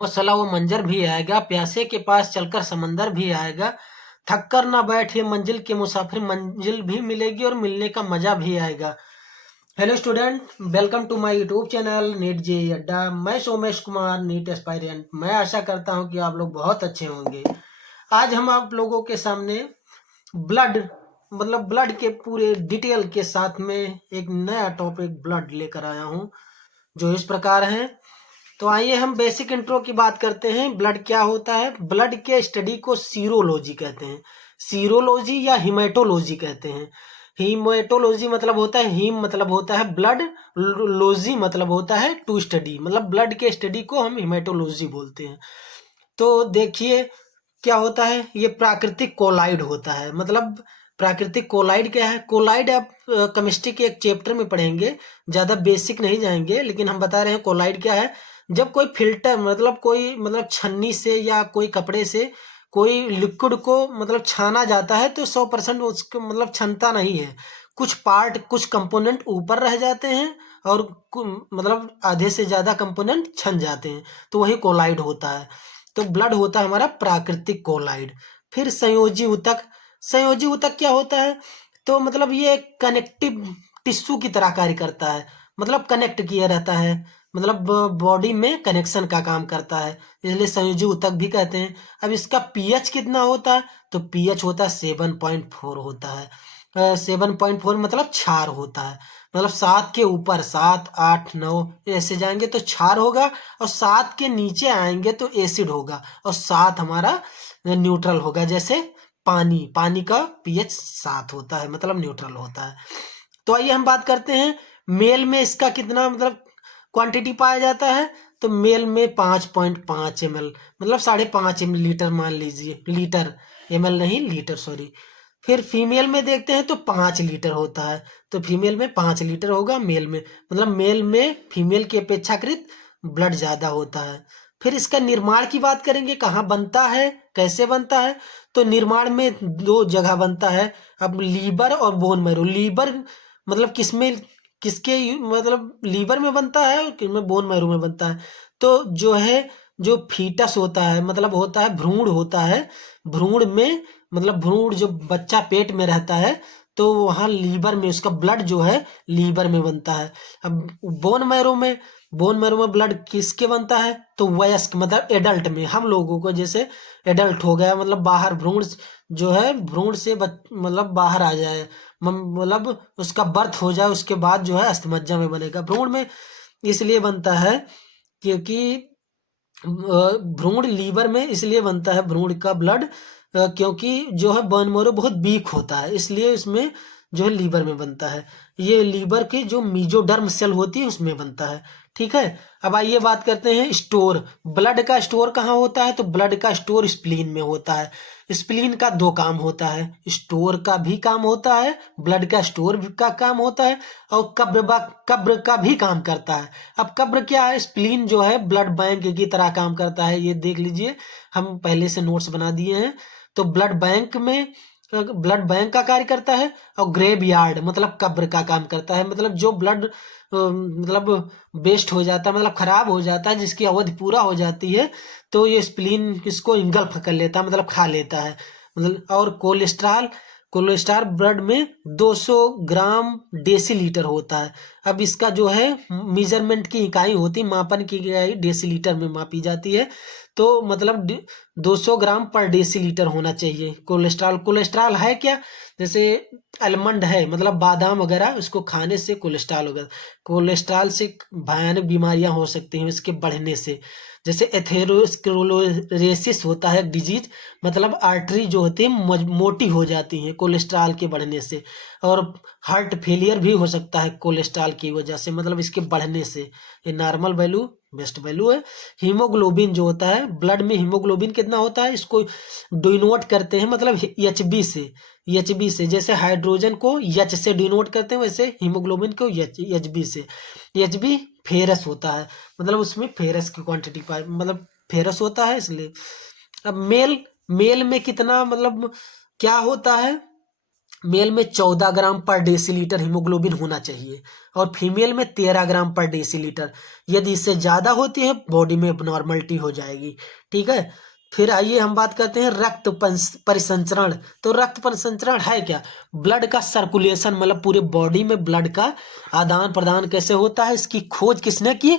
वो सला वो मंजर भी आएगा, प्यासे के पास चलकर समंदर भी आएगा, थक कर ना बैठिए मंजिल के मुसाफिर, मंजिल भी मिलेगी और मिलने का मजा भी आएगा। Hello student, welcome to my YouTube channel NEET J Adda. मैं सोमेश कुमार, नीट एस्पायरेंट। मैं आशा करता हूं कि आप लोग बहुत अच्छे होंगे। आज हम आप लोगों के सामने ब्लड ब्लड के पूरे डिटेल के साथ में एक नया टॉपिक ब्लड लेकर आया हूं, जो इस प्रकार है। तो आइए हम बेसिक इंट्रो की बात करते हैं। ब्लड क्या होता है? ब्लड के स्टडी को सीरोलॉजी कहते हैं। सीरोलॉजी या हिमेटोलॉजी कहते हैं। हिमेटोलॉजी मतलब होता है, हीम मतलब होता है ब्लड, लॉजी मतलब होता है टू स्टडी, मतलब ब्लड के स्टडी को हम हिमेटोलॉजी बोलते हैं। तो देखिए क्या होता है, ये प्राकृतिक कोलाइड होता है। मतलब प्राकृतिक कोलाइड क्या है? कोलाइड आप केमिस्ट्री के एक चैप्टर में पढ़ेंगे, ज़्यादा बेसिक नहीं जाएंगे, लेकिन हम बता रहे हैं कोलाइड क्या है। जब कोई फिल्टर कोई छन्नी से या कोई कपड़े से कोई लिक्विड को छाना जाता है, तो 100% उसको छनता नहीं है। कुछ पार्ट, कुछ कंपोनेंट ऊपर रह जाते हैं और आधे से ज़्यादा कंपोनेंट छन जाते हैं, तो वही कोलाइड होता है। तो ब्लड होता है हमारा प्राकृतिक कोलाइड। फिर संयोजी ऊतक। संयोजी ऊतक क्या होता है? तो ये कनेक्टिव टिश्यू की तरह कार्य करता है, कनेक्ट किया रहता है, बॉडी में कनेक्शन का काम करता है, इसलिए संयोजी ऊतक भी कहते हैं। अब इसका पीएच कितना होता है? तो पीएच होता है 7.4 होता है। 7.4 मतलब क्षार होता है। 7 के ऊपर, 7, 8, 9 ऐसे जाएंगे तो क्षार होगा, और 7 के नीचे आएंगे तो एसिड होगा, और 7 हमारा न्यूट्रल होगा। जैसे पानी, पानी का पीएच 7 होता है, न्यूट्रल होता है। तो आइए हम बात करते हैं मेल में इसका कितना क्वांटिटी पाया जाता है। तो मेल में 5.5 ml, 5.5 मिलीलीटर मान लीजिए, लीटर, ml नहीं लीटर, सॉरी। फिर फीमेल में देखते हैं तो 5 लीटर होता है। तो फीमेल में 5 लीटर होगा, मेल में मेल में फीमेल की अपेक्षाकृत ब्लड ज़्यादा होता है। फिर इसका निर्माण की बात करेंगे, कहाँ बनता है, कैसे बनता है। तो निर्माण में 2 जगह बनता है। अब लीवर और बोन मैरो। लीवर किसमें, किसके लीवर में बनता है और किसमें, बोन मैरो में बनता है। तो जो है, जो फीटस होता है, होता है भ्रूण होता है। भ्रूण में भ्रूण जो बच्चा पेट में रहता है, तो वहाँ लीवर में उसका ब्लड जो है लीवर में बनता है। अब बोन मैरो में ब्लड किसके बनता है? तो वयस्क एडल्ट में, हम लोगों को, जैसे एडल्ट हो गया, बाहर भ्रूण जो है, भ्रूण से बाहर आ जाए, उसका बर्थ हो जाए, उसके बाद जो है अस्थमज्जा में बनेगा। भ्रूण में इसलिए बनता है क्योंकि भ्रूण लीवर में इसलिए बनता है, भ्रूण का ब्लड, क्योंकि जो है बोन मैरो बहुत वीक होता है, इसलिए इसमें जो है लीवर में बनता है। ये लीवर की जो मीजोडर्म सेल होती है उसमें बनता है। ठीक है। अब आइए बात करते हैं स्टोर। ब्लड का स्टोर कहाँ होता है? तो ब्लड का स्टोर स्प्लीन में होता है। स्प्लीन का 2 काम होता है, स्टोर का भी काम होता है, ब्लड का स्टोर का काम होता है, और कब्र का भी काम करता है। अब कब्र क्या है? स्प्लीन जो है ब्लड बैंक की तरह काम करता है, ये देख लीजिए, हम पहले से नोट्स बना दिए हैं। तो ब्लड बैंक का कार्य करता है, और ग्रेव यार्ड कब्र का काम करता है। जो ब्लड वेस्ट हो जाता है, खराब हो जाता है, जिसकी अवधि पूरा हो जाती है, तो ये स्प्लीन इसको इंगल्फ कर लेता है, खा लेता है। और कोलेस्ट्रॉल, कोलेस्ट्रॉल ब्लड में 200 ग्राम डेसीलीटर होता है। अब इसका जो है मेजरमेंट की इकाई होती है, मापन की इकाई डेसीलीटर में मापी जाती है। तो 200 ग्राम पर डेसीलीटर होना चाहिए कोलेस्ट्रॉल। कोलेस्ट्रॉल है क्या? जैसे आलमंड है, बादाम वगैरह, उसको खाने से कोलेस्ट्रॉल होगा। कोलेस्ट्रॉल से भयानक बीमारियां हो सकती हैं इसके बढ़ने से। जैसे एथेरोस्क्लेरोसिस होता है डिजीज, आर्टरी जो होती है मोटी हो जाती हैं कोलेस्ट्रॉल के बढ़ने से। और हार्ट फेलियर भी हो सकता है कोलेस्ट्रॉल की वजह से, इसके बढ़ने से। ये नॉर्मल वैल्यू, बेस्ट वैल्यू है। हीमोग्लोबिन जो होता है, ब्लड में हीमोग्लोबिन कितना होता है, इसको डिनोट करते हैं एचबी से। एचबी से, जैसे हाइड्रोजन को एच से डिनोट करते हैं, वैसे हीमोग्लोबिन को एचबी से। एचबी फेरस होता है, उसमें फेरस की क्वांटिटी फेरस होता है, इसलिए। अब मेल में कितना क्या होता है? मेल में 14 ग्राम पर डेसीलीटर हीमोग्लोबिन होना चाहिए और फीमेल में 13 ग्राम पर डेसीलीटर। यदि इससे ज़्यादा होती है बॉडी में एबनॉर्मलिटी हो जाएगी। ठीक है, फिर आइए हम बात करते हैं रक्त परिसंचरण। तो रक्त परिसंचरण है क्या? ब्लड का सर्कुलेशन, मतलब पूरे बॉडी में ब्लड का आदान प्रदान कैसे होता है, इसकी खोज किसने की?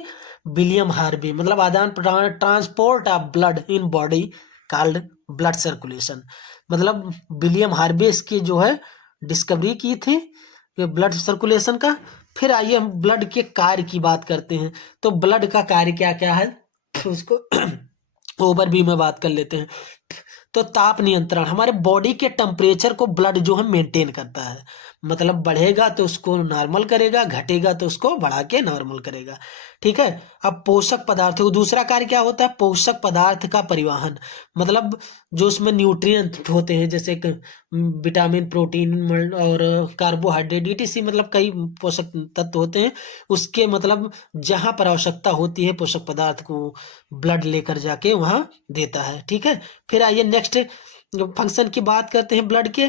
William Harvey. मतलब आदान प्रदान, transport of blood in body called blood circulation. मतलब विलियम हार्वी इसकी जो है डिस्कवरी की थी ये ब्लड सर्कुलेशन का। फिर आइए हम ब्लड के कार्य की बात करते हैं। तो ब्लड का कार्य क्या क्या है उसको ओवरव्यू में बात कर लेते हैं। तो ताप नियंत्रण, हमारे बॉडी के टेम्परेचर को ब्लड जो है मेंटेन करता है। मतलब बढ़ेगा तो उसको नॉर्मल करेगा, घटेगा तो उसको बढ़ा के नॉर्मल करेगा। ठीक है, अब पोषक पदार्थों दूसरा कार्य क्या होता है? पोषक पदार्थ का परिवहन। मतलब जो उसमें न्यूट्रिएंट होते हैं जैसे विटामिन, प्रोटीन और कार्बोहाइड्रेट etc, मतलब कई पोषक तत्व होते हैं, उसके मतलब जहां पर आवश्यकता होती है पोषक पदार्थ को ब्लड लेकर जाके वहां देता है। ठीक है, फिर आइए नेक्स्ट फंक्शन की बात करते हैं ब्लड के।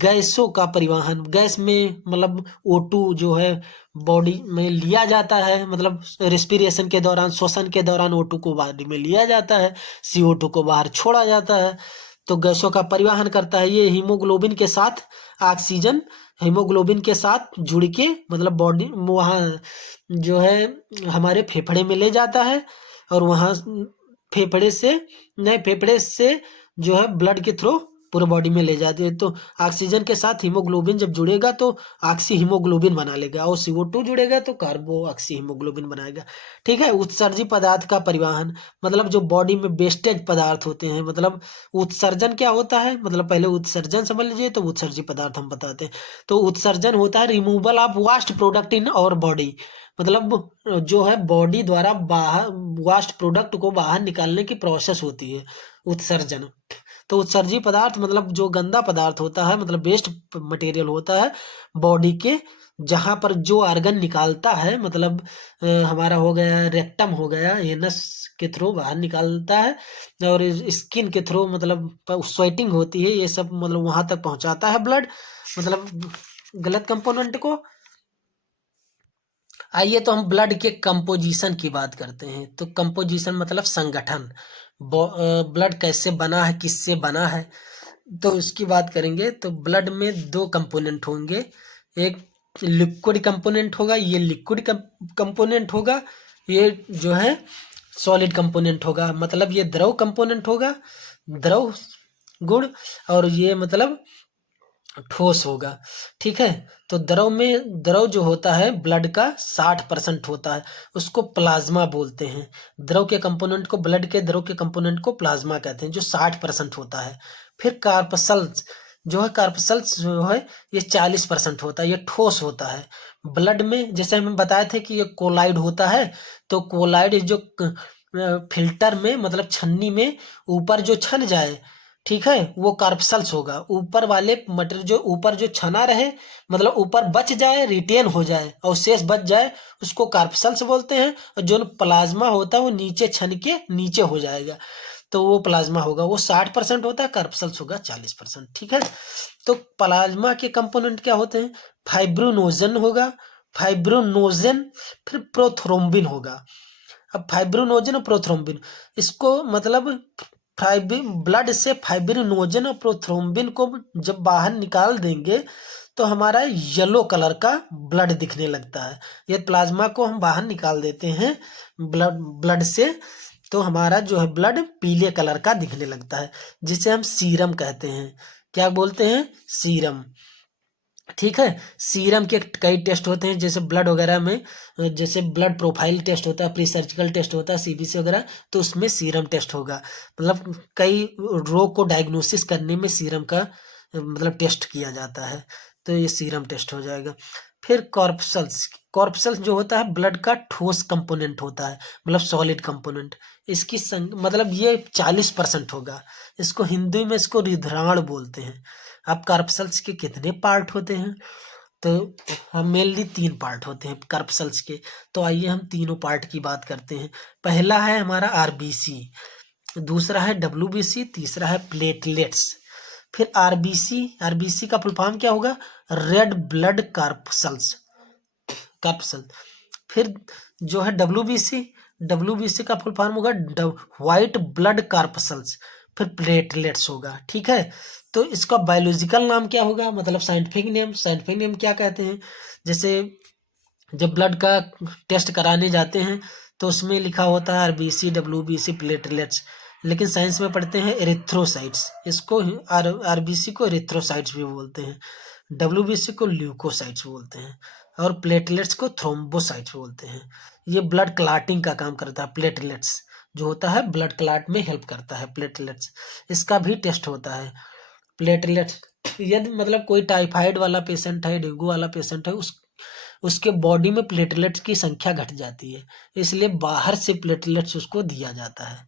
गैसों का परिवहन, गैस में मतलब O2 जो है बॉडी में लिया जाता है, मतलब रेस्पिरेशन के दौरान, श्वसन के दौरान O2 को बॉडी में लिया जाता है, CO2 को बाहर छोड़ा जाता है। तो गैसों का परिवहन करता है ये हीमोग्लोबिन के साथ। ऑक्सीजन हीमोग्लोबिन के साथ जुड़ के मतलब बॉडी वहाँ जो है हमारे फेफड़े में ले जाता है और वहाँ फेफड़े से जो है ब्लड के थ्रू पूरे बॉडी में ले जाती है। तो ऑक्सीजन के साथ हीमोग्लोबिन जब जुड़ेगा तो ऑक्सी हीमोग्लोबिन बना लेगा और CO2 जुड़ेगा तो कार्बो ऑक्सी हीमोग्लोबिन बनाएगा। ठीक है, उत्सर्जी पदार्थ का परिवहन, मतलब जो बॉडी में वेस्टेज पदार्थ होते हैं, मतलब उत्सर्जन क्या होता है, मतलब पहले उत्सर्जन समझ लीजिए तो उत्सर्जी पदार्थ हम बताते हैं। तो उत्सर्जन होता है removal of waste product in our body. मतलब जो है बॉडी द्वारा बाहर वास्ट प्रोडक्ट को बाहर निकालने की प्रोसेस होती है उत्सर्जन। तो उत्सर्जी पदार्थ मतलब जो गंदा पदार्थ होता है, मतलब वेस्ट मटेरियल होता है बॉडी के, जहां पर जो ऑर्गन निकालता है, मतलब हमारा हो गया रेक्टम, हो गया एनस के थ्रू बाहर निकालता है और स्किन के थ्रू मतलब स्वेटिंग होती है, ये सब मतलब वहां तक पहुंचाता है ब्लड, मतलब गलत कंपोनेंट को। आइए तो हम ब्लड के कंपोजिशन की बात करते हैं। तो कंपोजिशन मतलब संगठन, ब्लड कैसे बना है, किससे बना है, तो उसकी बात करेंगे। तो ब्लड में दो कंपोनेंट होंगे, एक लिक्विड कंपोनेंट होगा, ये लिक्विड कंपोनेंट होगा, ये जो है सॉलिड कंपोनेंट होगा। मतलब ये द्रव कंपोनेंट होगा, द्रव गुण, और ये मतलब ठोस होगा। ठीक है, तो द्रव जो होता है ब्लड का 60% होता है, उसको प्लाज्मा बोलते हैं। द्रव के कंपोनेंट को, ब्लड के द्रव के कंपोनेंट को प्लाज्मा कहते हैं, जो 60% होता है। फिर कार्पसल्स जो है, कार्पसल्स जो है ये 40% होता है, ये ठोस होता है। ब्लड में जैसे हम बताए थे कि ये कोलाइड होता है, तो कोलाइड जो फिल्टर में मतलब छन्नी में ऊपर जो छन जाए, ठीक है, वो कार्पसल्स होगा। ऊपर वाले मटेरियल जो ऊपर जो छना रहे, मतलब ऊपर बच जाए, रिटेन हो जाए और शेष बच जाए, उसको कार्पसल्स बोलते हैं। और जो प्लाज्मा होता है वो नीचे छन के नीचे हो जाएगा, तो वो प्लाज्मा होगा। वो 60% होता है, कार्पसल्स होगा 40%। ठीक है, तो प्लाज्मा के कंपोनेंट क्या होते हैं? फाइब्रोनोजन होगा, फाइब्रोनोजन, फिर प्रोथ्रोम्बिन होगा। अब फाइब्रोनोजन और प्रोथ्रोम्बिन, इसको मतलब ब्लड से फाइब्रिनोजन और प्रोथ्रोम्बिन को जब बाहर निकाल देंगे तो हमारा येलो कलर का ब्लड दिखने लगता है। ये प्लाज्मा को हम बाहर निकाल देते हैं ब्लड से, तो हमारा जो है ब्लड पीले कलर का दिखने लगता है, जिसे हम सीरम कहते हैं। क्या बोलते हैं? सीरम। ठीक है, सीरम के कई टेस्ट होते हैं, जैसे ब्लड वगैरह में, जैसे ब्लड प्रोफाइल टेस्ट होता है, प्री सर्जिकल टेस्ट होता है, CBC वगैरह, तो उसमें सीरम टेस्ट होगा। मतलब कई रोग को डायग्नोसिस करने में सीरम का मतलब टेस्ट किया जाता है, तो ये सीरम टेस्ट हो जाएगा। फिर कॉर्पसल्स जो होता है ब्लड का ठोस कंपोनेंट होता है, मतलब सॉलिड कंपोनेंट। इसकी मतलब ये 40% होगा। इसको हिंदी में इसको रिधराण बोलते हैं। अब कार्पसल्स के कितने पार्ट होते हैं? तो हम मेनली 3 पार्ट होते हैं कार्पसल्स के। तो आइए हम तीनों पार्ट की बात करते हैं। पहला है हमारा RBC, दूसरा है WBC, तीसरा है प्लेटलेट्स। फिर आरबीसी का फुल फॉर्म क्या होगा? Red blood corpuscles. फिर जो है डब्ल्यूबीसी का फुल फॉर्म होगा व्हाइट ब्लड कार्पसल्स। फिर प्लेटलेट्स होगा। ठीक है, तो इसका बायोलॉजिकल नाम क्या होगा, मतलब साइंटिफिक नेम क्या कहते हैं? जैसे जब ब्लड का टेस्ट कराने जाते हैं तो उसमें लिखा होता है आरबीसी, डब्ल्यूबीसी, प्लेटलेट्स, लेकिन साइंस में पढ़ते हैं एरिथ्रोसाइट्स। इसको आरबीसी को एरिथ्रोसाइट्स भी बोलते हैं, डब्ल्यूबीसी को ल्यूकोसाइट्स बोलते हैं, और प्लेटलेट्स को थ्रोम्बोसाइट्स बोलते हैं। ये ब्लड क्लाटिंग का काम करता है। प्लेटलेट्स जो होता है ब्लड क्लाट में हेल्प करता है प्लेटलेट्स। इसका भी टेस्ट होता है प्लेटलेट्स। यदि मतलब कोई टाइफाइड वाला पेशेंट है, डेंगू वाला पेशेंट है, उसके बॉडी में प्लेटलेट्स की संख्या घट जाती है, इसलिए बाहर से प्लेटलेट्स उसको दिया जाता है।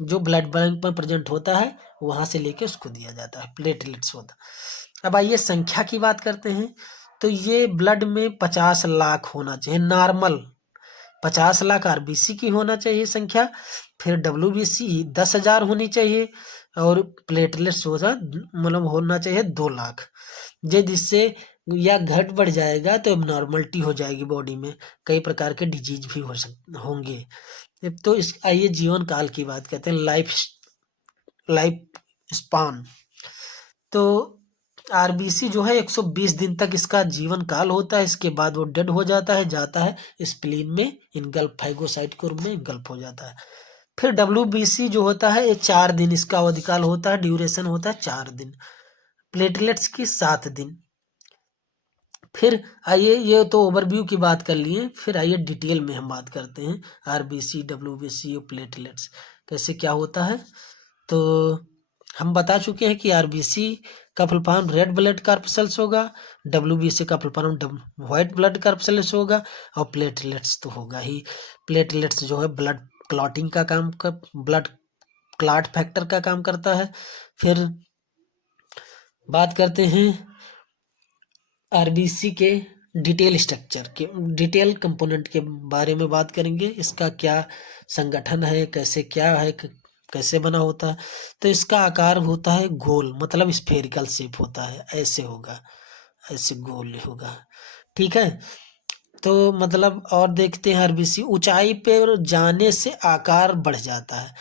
जो ब्लड बैंक में प्रेजेंट होता है वहां से लेके उसको दिया जाता है, प्लेटलेट्स होता है। अब आइए संख्या की बात करते हैं। तो ये ब्लड में 50 लाख होना चाहिए नॉर्मल, 50 लाख आरबीसी की होना चाहिए संख्या। फिर डब्ल्यूबीसी 10,000 होनी चाहिए, और प्लेटलेट्स मतलब होना चाहिए 2 लाख। जिससे या घट बढ़ जाएगा तो एबनॉर्मलिटी हो जाएगी बॉडी में, कई प्रकार के डिजीज भी होंगे। तो इस आइए जीवन काल की बात करते हैं, लाइफ स्पान। तो आरबीसी जो है 120 दिन तक इसका जीवन काल होता है, इसके बाद वो डेड हो जाता है स्प्लीन में इनगल्फ, फाइगोसाइट के रूप में इनगल्फ हो जाता है। फिर डब्ल्यूबीसी जो होता है ये 4 दिन इसका अवधिकाल होता है, ड्यूरेशन होता है 4 दिन। प्लेटलेट्स की 7 दिन। फिर आइए, ये तो ओवरव्यू की बात कर लिए, फिर आइए डिटेल में हम बात करते हैं आरबीसी, डब्ल्यूबीसी और प्लेटलेट्स कैसे क्या होता है। तो हम बता चुके हैं कि आरबीसी का full form red blood corpuscles होगा, डब्ल्यूबीसी का full form white blood corpuscles होगा, और प्लेटलेट्स तो होगा ही। प्लेटलेट्स जो है ब्लड क्लॉटिंग का काम कर, ब्लड क्लॉट फैक्टर का काम करता है। फिर बात करते हैं आरबीसी के डिटेल स्ट्रक्चर के, डिटेल कंपोनेंट के बारे में बात करेंगे। इसका क्या संगठन है, कैसे क्या है, कैसे बना होता है। तो इसका आकार होता है गोल, मतलब स्फेरिकल शेप होता है, ऐसे होगा, ऐसे गोल होगा। ठीक है, तो मतलब और देखते हैं आरबीसी ऊंचाई पे जाने से आकार बढ़ जाता है।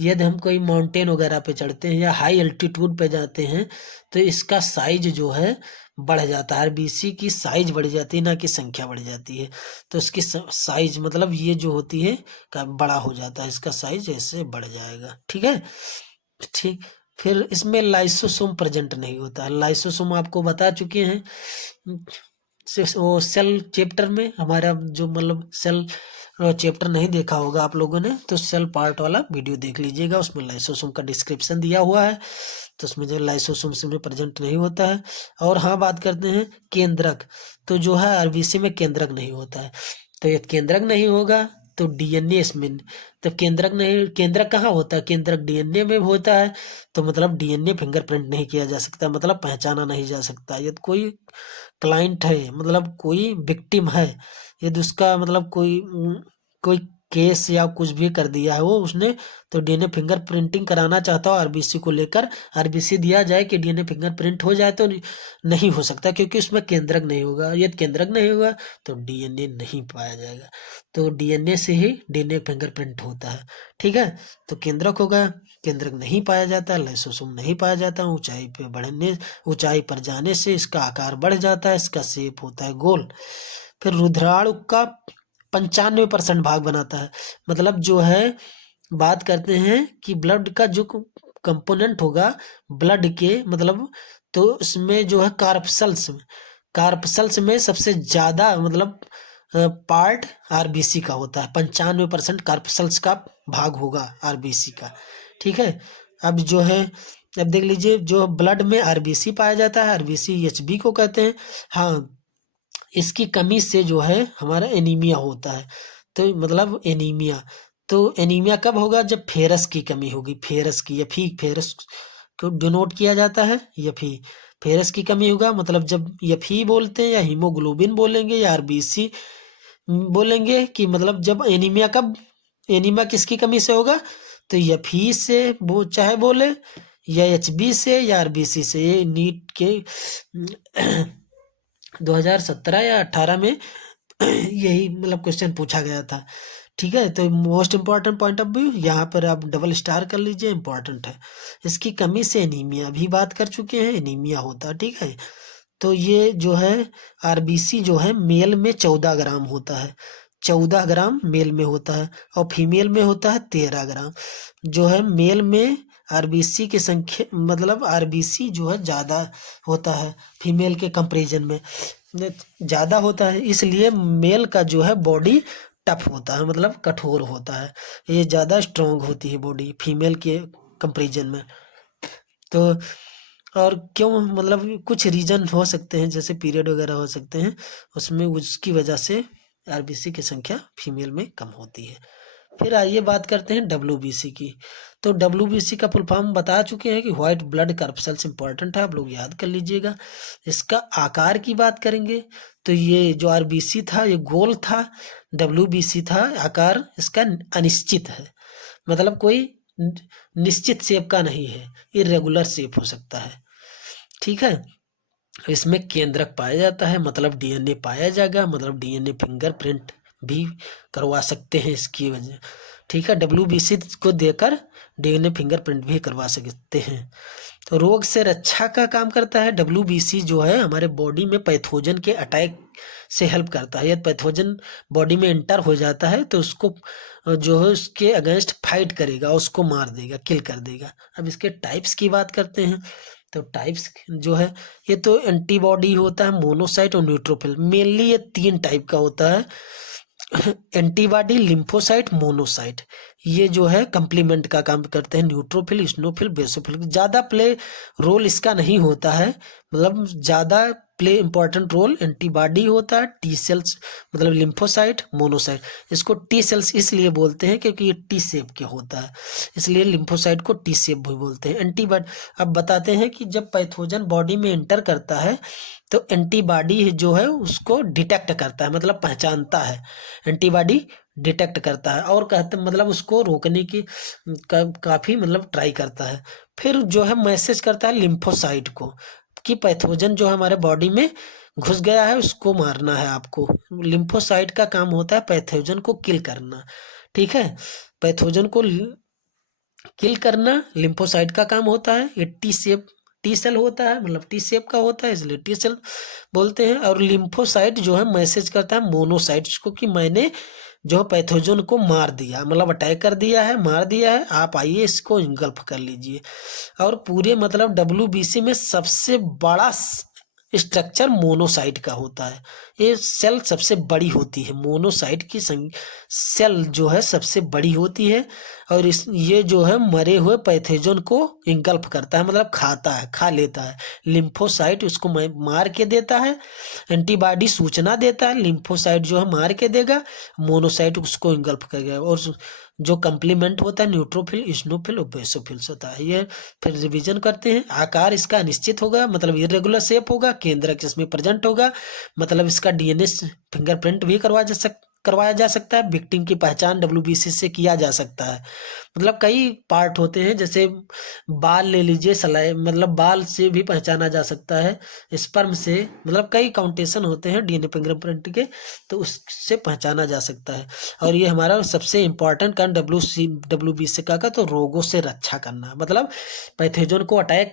यदि हम कोई माउंटेन वगैरह पे चढ़ते हैं या हाई एल्टीट्यूड पे जाते हैं तो इसका साइज जो है बढ़ जाता है, आरबीसी की साइज बढ़ जाती है, ना कि संख्या बढ़ जाती है। तो इसकी साइज मतलब ये जो होती है का बड़ा हो जाता है, इसका साइज ऐसे बढ़ जाएगा। ठीक है, ठीक। फिर इसमें लाइसोसोम प्रेजेंट नहीं होता, लाइसोसोम आपको बता चुके हैं वो सेल चैप्टर में। हमारा जो मतलब सेल चैप्टर नहीं देखा होगा आप लोगों ने तो सेल पार्ट वाला वीडियो देख लीजिएगा, उसमें लाइसोसोम का डिस्क्रिप्शन दिया हुआ है। तो उसमें जो लाइसोसोम में प्रेजेंट नहीं होता है। और हाँ, बात करते हैं केंद्रक। तो जो है आरबीसी में केंद्रक नहीं होता है, तो ये केंद्रक नहीं होगा तो डीएनए इसमें, तो केंद्रक नहीं, केंद्रक कहाँ होता है, केंद्रक डीएनए में होता है। तो मतलब डीएनए फिंगरप्रिंट नहीं किया जा सकता, मतलब पहचाना नहीं जा सकता। यदि कोई क्लाइंट है, मतलब कोई विक्टिम है, यदि उसका मतलब कोई केस या कुछ भी कर दिया है वो उसने, तो डीएनए फिंगरप्रिंटिंग कराना चाहता हो आरबीसी को लेकर, आरबीसी दिया जाए कि डीएनए फिंगरप्रिंट हो जाए, तो नहीं हो सकता, क्योंकि उसमें केंद्रक नहीं होगा। यदि केंद्रक नहीं होगा तो डीएनए नहीं पाया जाएगा। तो डीएनए से ही डीएनए फिंगरप्रिंट होता है। ठीक है, तो केंद्रक होगा, केंद्रक नहीं पाया जाता, लाइसोसोम नहीं पाया जाता। ऊंचाई पर जाने से इसका आकार बढ़ जाता है, इसका शेप होता है गोल। फिर रुधिराणु का 95% भाग बनाता है, मतलब जो है बात करते हैं कि ब्लड का जो कंपोनेंट होगा ब्लड के, मतलब तो इसमें जो है कार्पसल्स में सबसे ज्यादा मतलब पार्ट आरबीसी का होता है। 95% कार्पसल्स का भाग होगा आरबीसी का। ठीक है, अब जो है, अब देख लीजिए, जो ब्लड में आरबीसी पाया जाता है, आरबीसी एचबी को कहते हैं। हाँ, इसकी कमी से जो है हमारा एनीमिया होता है। तो मतलब एनीमिया कब होगा, जब फेरस की कमी होगी, फेरस की, एफी फेरस को डिनोट किया जाता है, एफी फेरस की कमी होगा। मतलब जब एफी बोलते हैं या हीमोग्लोबिन बोलेंगे या आरबीसी बोलेंगे कि मतलब जब एनीमिया किसकी कमी से होगा, तो एफी से वो चाहे बोले या एचबी से या आरबीसी से। ये नीट के 2017 या 18 में यही मतलब क्वेश्चन पूछा गया था। ठीक है, तो most important point of view यहाँ पर आप डबल स्टार कर लीजिए, इंपॉर्टेंट है। इसकी कमी से एनीमिया भी बात कर चुके हैं, एनीमिया होता है। ठीक है, तो ये जो है आरबीसी जो है मेल में 14 ग्राम होता है, 14 ग्राम मेल में होता है, और फीमेल में होता है 13 ग्राम। जो है मेल में आरबीसी की संख्या मतलब आरबीसी जो है ज़्यादा होता है फीमेल के कंपेरिजन में, ज़्यादा होता है, इसलिए मेल का जो है बॉडी टफ होता है, मतलब कठोर होता है, ये ज़्यादा स्ट्रोंग होती है बॉडी फीमेल के कंपेरिजन में। तो और क्यों, मतलब कुछ रीजन हो सकते हैं, जैसे पीरियड वगैरह हो सकते हैं, उसमें उसकी वजह से आरबीसी की संख्या फीमेल में कम होती है। फिर आइए बात करते हैं डब्ल्यूबीसी की। तो डब्ल्यूबीसी का फुल फॉर्म बता चुके हैं कि व्हाइट ब्लड कार्पसेल्स इंपॉर्टेंट है, आप लोग याद कर लीजिएगा। इसका आकार की बात करेंगे तो ये जो आरबीसी था ये गोल था, डब्ल्यूबीसी था आकार इसका अनिश्चित है, मतलब कोई निश्चित शेप का नहीं है, इरेगुलर शेप हो सकता है। ठीक है, इसमें केंद्रक पाया जाता है, मतलब डीएनए पाया जाएगा, मतलब डीएनए फिंगरप्रिंट भी करवा सकते हैं इसकी वजह। ठीक है, डब्ल्यूबीसी को देकर डीएनए फिंगरप्रिंट भी करवा सकते हैं। तो रोग से रक्षा का काम करता है डब्ल्यूबीसी, जो है हमारे बॉडी में पैथोजन के अटैक से हेल्प करता है। यदि पैथोजन बॉडी में एंटर हो जाता है तो उसको जो है उसके अगेंस्ट फाइट करेगा, उसको मार देगा, किल कर देगा। अब इसके टाइप्स की बात करते हैं। तो टाइप्स जो है, ये तो एंटीबॉडी होता है, मोनोसाइट और न्यूट्रोफिल, मेनली ये 3 टाइप का होता है, एंटीबॉडी, लिम्फोसाइट, मोनोसाइट। ये जो है कंप्लीमेंट का काम करते हैं, न्यूट्रोफिल, इस्नोफिल, बेसोफिल। ज़्यादा प्ले रोल इसका नहीं होता है, मतलब ज़्यादा प्ले इंपॉर्टेंट रोल एंटीबॉडी होता है, टी सेल्स मतलब लिम्फोसाइट, मोनोसाइट। इसको टी सेल्स इसलिए बोलते हैं क्योंकि ये टी शेप के होता है, इसलिए लिम्फोसाइट को टी शेप भी बोलते हैं। एंटीबॉडी अब बताते हैं कि जब पैथोजन बॉडी में एंटर करता है तो एंटीबॉडी जो है उसको डिटेक्ट करता है, मतलब पहचानता है, एंटीबॉडी डिटेक्ट करता है और कहते मतलब उसको रोकने की काफ़ी मतलब ट्राई करता है। फिर जो है मैसेज करता है लिम्फोसाइट को कि पैथोजन जो हमारे बॉडी में घुस गया है उसको मारना है आपको। लिम्फोसाइट का काम होता है पैथोजन को किल करना। ठीक है, पैथोजन को किल करना लिम्फोसाइट का काम होता है। ये टी सेल होता है, मतलब टी शेप का होता है, इसलिए टी सेल बोलते हैं। और लिम्फोसाइट जो है मैसेज करता है मोनोसाइट्स को कि मैंने जो पैथोजन को मार दिया, मतलब अटैक कर दिया है, मार दिया है, आप आइए इसको इंगल्फ कर लीजिए। और पूरे मतलब डब्ल्यूबीसी में सबसे बड़ा स्ट्रक्चर मोनोसाइट का होता है, ये सेल सबसे बड़ी होती है, मोनोसाइट की सेल जो है सबसे बड़ी होती है। और ये जो है मरे हुए पैथोजन को इंगल्फ करता है, मतलब खाता है, खा लेता है। लिम्फोसाइट उसको मार के देता है, एंटीबॉडी सूचना देता है, लिम्फोसाइट जो है मार के देगा, मोनोसाइट उसको इंगल्फ करेगा। और जो कंप्लीमेंट होता है न्यूट्रोफिल, इस्नोफिल और बेसोफिल्स होता है। ये फिर रिवीजन करते हैं। आकार इसका अनिश्चित होगा, मतलब इरेगुलर शेप होगा, केंद्रक इसमें प्रेजेंट होगा, मतलब इसका डीएनए फिंगरप्रिंट भी करवाया जा सकता है। विक्टिम की पहचान डब्ल्यूबीसी से किया जा सकता है। मतलब कई पार्ट होते हैं, जैसे बाल ले लीजिए, सलाई मतलब बाल से भी पहचाना जा सकता है, स्पर्म से, मतलब कई काउंटेशन होते हैं डीएनए फिंगरप्रिंट के, तो उससे पहचाना जा सकता है। और ये हमारा सबसे इम्पॉर्टेंट काम डब्ल्यूबीसी का तो रोगों से रक्षा करना, मतलब पैथोजन को अटैक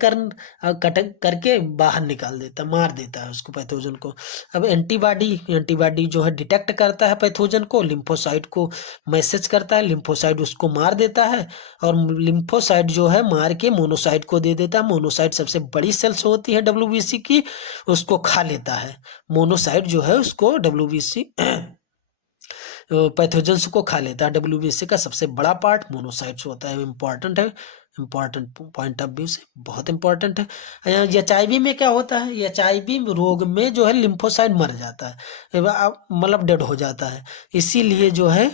करके बाहर निकाल देता, मार देता है उसको पैथोजन को। अब एंटीबॉडी जो है डिटेक्ट करता है पैथोजन को, लिम्फोसाइट को मैसेज करता है, लिम्फोसाइट उसको मार देता है, और लिम्फोसाइट जो है मार के मोनोसाइट को दे देता है। मोनोसाइट सबसे बड़ी सेल्स होती है डब्ल्यूबीसी की, उसको खा लेता है। मोनोसाइट जो है उसको डब्ल्यूबीसी पैथोजेंस को खा लेता है। डब्ल्यूबीसी का सबसे बड़ा पार्ट मोनोसाइट्स होता है। इम्पॉर्टेंट है, इम्पॉर्टेंट पॉइंट ऑफ व्यू से बहुत इम्पॉर्टेंट है। एचआईवी में क्या होता है, एचआईवी रोग में जो है लिम्फोसाइट मर जाता है, मतलब डेड हो जाता है। इसीलिए जो है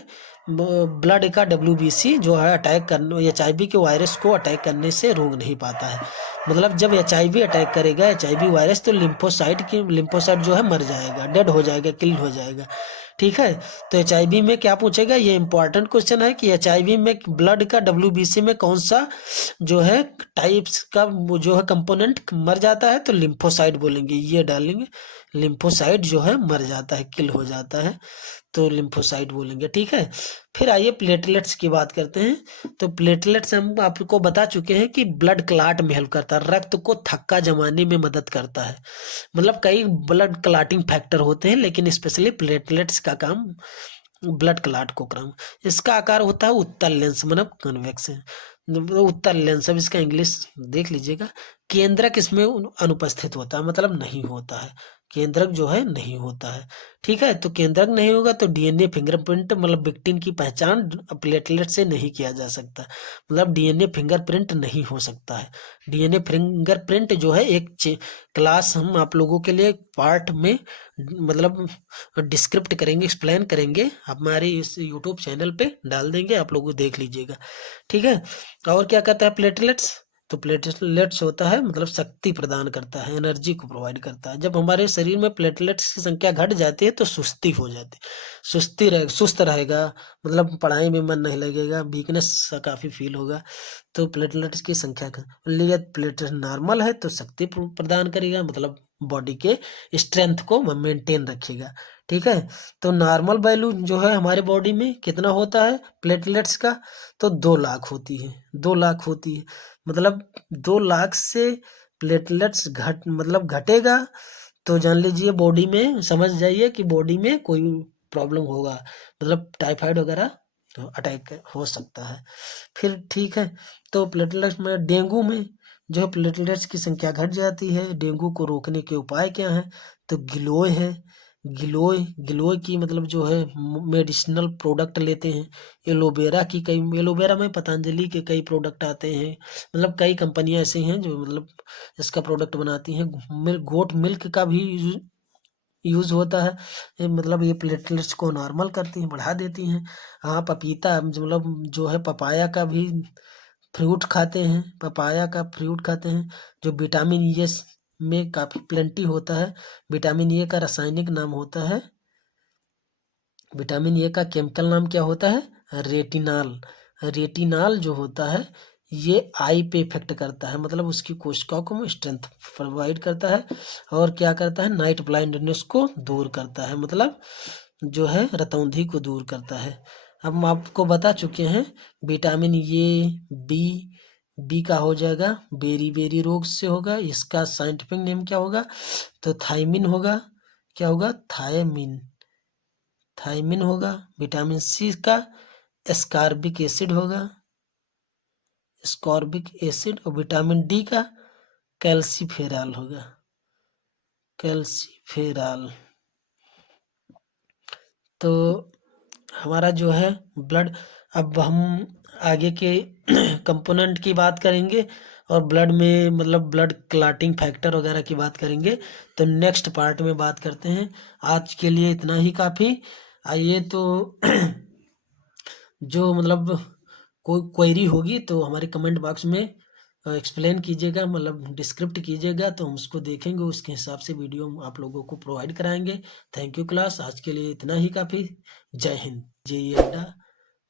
ब्लड का डब्ल्यूबीसी जो है अटैक करने, एचआईवी के वायरस को अटैक करने से रोक नहीं पाता है। मतलब जब एचआईवी अटैक करेगा एचआईवी वायरस, तो लिम्फोसाइट जो है मर जाएगा, डेड हो जाएगा, किल हो जाएगा। ठीक है। तो HIV में क्या पूछेगा, ये इंपॉर्टेंट क्वेश्चन है कि HIV में ब्लड का WBC में कौन सा जो है टाइप्स का वो जो है कंपोनेंट मर जाता है, तो लिम्फोसाइट बोलेंगे, ये डालेंगे। लिम्फोसाइट जो है मर जाता है, किल हो जाता है, तो लिम्फोसाइट बोलेंगे। ठीक है। फिर आइए प्लेटलेट्स की बात करते हैं। तो प्लेटलेट्स हम आपको बता चुके हैं कि ब्लड क्लाट में हेल्प करता है, रक्त को थक्का जमाने में मदद करता है। मतलब कई ब्लड क्लाटिंग फैक्टर होते हैं, लेकिन स्पेशली प्लेटलेट्स का काम ब्लड क्लाट को क्रम। इसका आकार होता है उत्तल लेंस, मतलब कन्वेक्स है, उत्तल लेंस। अब इसका इंग्लिश देख लीजिएगा। केंद्रक इसमें अनुपस्थित होता है, मतलब नहीं होता है, केंद्रक जो है नहीं होता है। ठीक है। तो केंद्रक नहीं होगा तो DNA फिंगरप्रिंट मतलब विक्टिम की पहचान प्लेटलेट से नहीं किया जा सकता, मतलब DNA फिंगरप्रिंट नहीं हो सकता है। DNA फिंगरप्रिंट जो है एक क्लास हम आप लोगों के लिए पार्ट में मतलब डिस्क्रिप्ट करेंगे, एक्सप्लेन करेंगे, हमारे इस यूट्यूब चैनल पे डाल देंगे, आप लोग देख लीजिएगा। ठीक है। और क्या कहता है प्लेटलेट्स, तो प्लेटलेट्स होता है मतलब शक्ति प्रदान करता है, एनर्जी को प्रोवाइड करता है। जब हमारे शरीर में प्लेटलेट्स की संख्या घट जाती है तो सुस्ती हो जाती है, सुस्त रहेगा, मतलब पढ़ाई में मन नहीं लगेगा, वीकनेस काफ़ी फील होगा। तो प्लेटलेट्स की संख्या लिए प्लेटलेट नॉर्मल है तो शक्ति प्रदान करेगा, मतलब बॉडी के स्ट्रेंथ को मेंटेन रखेगा। ठीक है। तो नॉर्मल वैल्यू जो है हमारे बॉडी में कितना होता है प्लेटलेट्स का, तो 2 लाख होती है, 2 लाख होती है। मतलब 2 लाख से प्लेटलेट्स मतलब घटेगा तो जान लीजिए बॉडी में, समझ जाइए कि बॉडी में कोई प्रॉब्लम होगा, मतलब टाइफाइड वगैरह अटैक हो सकता है। फिर ठीक है। तो प्लेटलेट्स में डेंगू में जो है प्लेटलेट्स की संख्या घट जाती है। डेंगू को रोकने के उपाय क्या हैं, तो गिलोय है, गिलोय गिलोय की मतलब जो है मेडिसिनल प्रोडक्ट लेते हैं। एलोवेरा की कई, एलोवेरा में पतंजलि के कई प्रोडक्ट आते हैं, मतलब कई कंपनियां ऐसी हैं जो मतलब इसका प्रोडक्ट बनाती हैं। गोट मिल्क का भी यूज होता है, मतलब ये प्लेटलेट्स को नॉर्मल करती हैं, बढ़ा देती हैं। हाँ पपीता मतलब जो है पपाया का भी फ्रूट खाते हैं, पपाया का फ्रूट खाते हैं, जो विटामिन ए में काफी प्लेंटी होता है। विटामिन ए का रासायनिक नाम होता है, विटामिन ए का केमिकल नाम क्या होता है, रेटिनॉल। रेटिनॉल जो होता है ये आई पे इफेक्ट करता है, मतलब उसकी कोशिकाओं को स्ट्रेंथ प्रोवाइड करता है। और क्या करता है, नाइट ब्लाइंडनेस को दूर करता है, मतलब जो है रतौंधी को दूर करता है। अब हम आपको बता चुके हैं विटामिन बी, बी का हो जाएगा बेरी बेरी रोग से होगा, इसका साइंटिफिक नेम क्या होगा, तो थायमिन होगा, क्या होगा, थायमिन, थायमिन होगा। विटामिन सी का एस्कॉर्बिक एसिड होगा, एस्कॉर्बिक एसिड। और विटामिन डी का कैल्सीफेरॉल होगा, कैल्सीफेरॉल। तो हमारा जो है ब्लड, अब हम आगे के कंपोनेंट की बात करेंगे और ब्लड में मतलब ब्लड क्लॉटिंग फैक्टर वगैरह की बात करेंगे, तो नेक्स्ट पार्ट में बात करते हैं। आज के लिए इतना ही काफ़ी। आइए तो जो मतलब कोई क्वेरी होगी तो हमारे कमेंट बॉक्स में एक्सप्लेन कीजिएगा, मतलब डिस्क्रिप्ट कीजिएगा, तो हम उसको देखेंगे, उसके हिसाब से वीडियो हम आप लोगों को प्रोवाइड कराएंगे। थैंक यू क्लास, आज के लिए इतना ही काफ़ी। जय हिंद। JEE अड्डा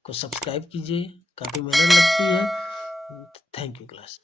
को सब्सक्राइब कीजिए, काफ़ी मेहनत लगती है। Thank you class.